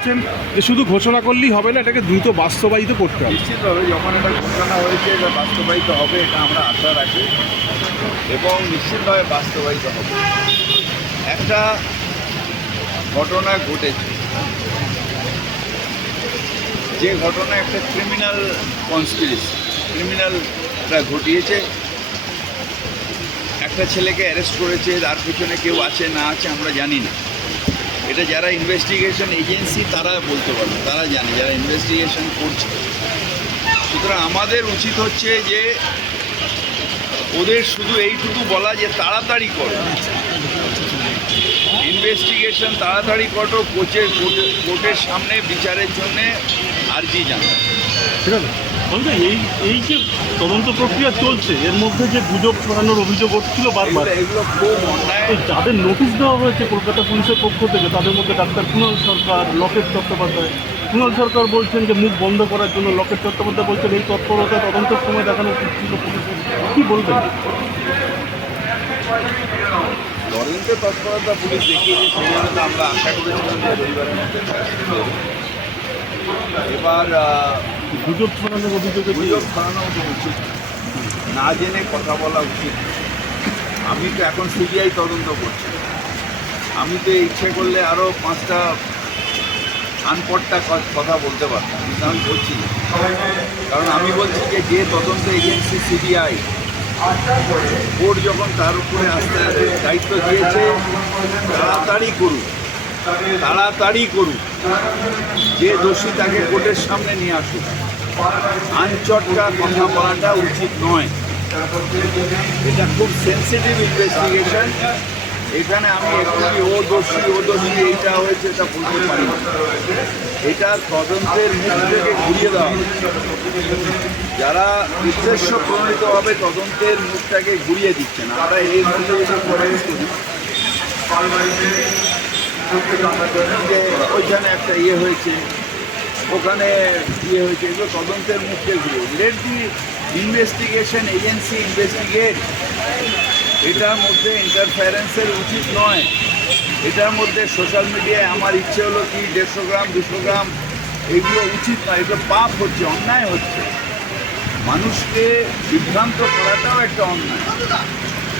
বলছেন যে শুধু ঘোষণা করলেই হবে না, এটাকে দ্রুত বাস্তবায়িত করতে হবে। নিশ্চিতভাবে যখন এটা ঘোষণা হয়েছে এটা বাস্তবায়িত হবে, এটা আমরা আশা রাখি এবং নিশ্চিতভাবে বাস্তবায়িত হবে। একটা ঘটনা ঘটেছে, যে ঘটনা একটা ক্রিমিনাল কনস্পিরেসি, ক্রিমিনালরা ঘটিয়েছে। একটা ছেলেকে অ্যারেস্ট করেছে, তার পিছনে কেউ আছে না আছে আমরা জানি না। এটা যারা ইনভেস্টিগেশন এজেন্সি তারা বলতে পারবে, তারা জানে, যারা ইনভেস্টিগেশন করছে। সুতরাং আমাদের উচিত হচ্ছে যে ওদের শুধু এইটুকু বলা যে তাড়াতাড়ি করো, ইনভেস্টিগেশন তাড়াতাড়ি করো, কোর্টের সামনে বিচারের জন্যে আর্জি জানাও। ঠিক আছে বলতে এই যে তদন্ত প্রক্রিয়া চলছে, এর মধ্যে যে গুজব ছড়ানোর অভিযোগ উঠছিল বারবার, এগুলো খুব অন্যায়। যাদের নোটিশ দেওয়া হয়েছে কলকাতা পুলিশের পক্ষ থেকে, তাদের মধ্যে ডাক্তার কুণাল সরকার, লকেট চট্টোপাধ্যায়। কুণাল সরকার বলছেন যে মুখ বন্ধ করার জন্য, লকেট চট্টোপাধ্যায় বলছেন এই তৎপরতা তদন্তের সময় দেখানো উচিত ছিল পুলিশের। কী বলবেন? তদন্তে তৎপরতা পুলিশ দেখিয়েছে, সেই জন্য তো আমরা আশা করেছিলাম যে রবিবারের মধ্যে এবার গুজব ছড়ানোর অভিযোগে গুজব ছড়ানো উচিত, না জেনে কথা বলা উচিত। আমি তো এখন সিবিআই তদন্ত করছি, আমি তো ইচ্ছে করলে আরও 5টা আনপটটা কথা বলতে পারতাম, কিন্তু আমি বলছি না। কারণ আমি বলছি যে তদন্ত এজেন্সি সিবিআই, কোর্ট যখন তার উপরে আস্থা দায়িত্ব দিয়েছে, তাড়াতাড়ি করুক, যে দোষী তাকে কোর্টের সামনে নিয়ে আসুক। আনচটকা কথা বলাটা উচিত নয়। এটা খুব সেন্সিটিভ ইনভেস্টিগেশন। এখানে আমি একটু ও দোষী এইটা হয়েছে এটা বলতে পারি না। এটা তদন্তের মুখ থেকে ঘুরিয়ে দেওয়া হচ্ছে। যারা উদ্দেশ্য প্রণীতভাবে তদন্তের মুখটাকে ঘুরিয়ে দিচ্ছেন, আমরা এর মধ্যে যেটা করে যে ওইখানে একটা হয়েছে, ওখানে হয়েছে, এগুলো তদন্তের মুখকে ঘুরিয়ে। লেট দি ইনভেস্টিগেশন এজেন্সি ইনভেস্টিগেট। এটার মধ্যে ইন্টারফারেন্সের উচিত নয়। এটার মধ্যে সোশ্যাল মিডিয়ায় আমার ইচ্ছে হলো কি 150 গ্রাম 200 গ্রাম, এগুলো উচিত নয়। এগুলো পাপ হচ্ছে, অন্যায় হচ্ছে। মানুষকে বিভ্রান্ত করাটাও একটা অন্যায়।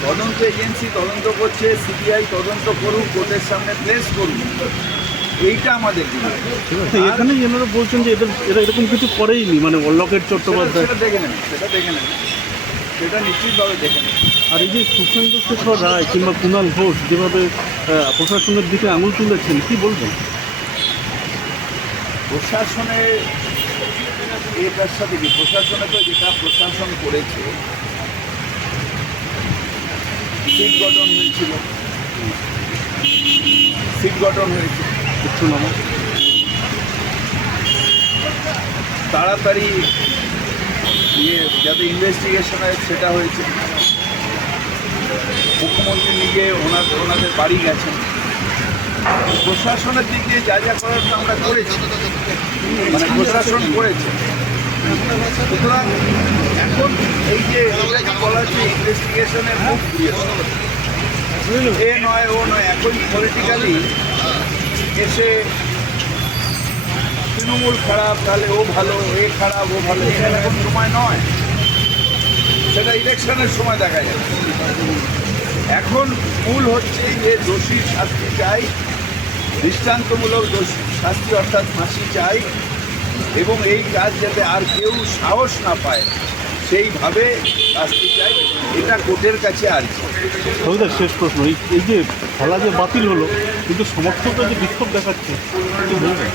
তদন্ত এজেন্সি তদন্ত করছে, সিবিআই তদন্ত করুক, কোর্টের সামনে প্লেস করুক, এইটা আমাদের দিকে। এখানে এনারা বলছেন যে এরা এরকম কিছু করেইনি, মানে লকেট চট্টোপাধ্যায়। সেটা দেখে নেন, সেটা নিশ্চিতভাবে দেখে নেন। আর এই যে সুখেন্দু শেখর রায় কিংবা কুণাল ঘোষ যেভাবে প্রশাসনের দিকে আঙুল তুলেছেন, কি বলবেন? প্রশাসনে এটার সাথে কি, প্রশাসনে তো যেটা প্রশাসন করেছে, সিট গঠন হয়েছিল, কিছু না, তাড়াতাড়ি যাতে ইনভেস্টিগেশন হয় সেটা হয়েছে। মুখ্যমন্ত্রী নিজে ওনাদের বাড়ি গেছেন। প্রশাসনের দিক দিয়ে যা যা করার আমরা করেছি, মানে প্রশাসন করেছে। সুতরাং এখন এই যে বলা হচ্ছে ইনভেস্টিগেশনের মুখ ঘুরিয়ে এ নয় ও নয়, এখন পলিটিক্যালি এসে তৃণমূল খারাপ তাহলে ও ভালো, এ খারাপ ও ভালো, এখানে এখন সময় নয়। সেটা ইলেকশনের সময় দেখা যাবে। এখন মূল হচ্ছে যে দোষীর শাস্তি চাই, দৃষ্টান্তমূলক শাস্তি অর্থাৎ ফাঁসি চাই, এবং এই কাজ যাতে আর কেউ সাহস না পায় সেইভাবে শাস্তি চাই। এটা কোর্টের কাছে আর্জি। শেষ প্রশ্ন, এই যে খেলা যে বাতিল হলো, কিন্তু সমর্থকরা যে বিক্ষোভ দেখাচ্ছে, কি বলবেন?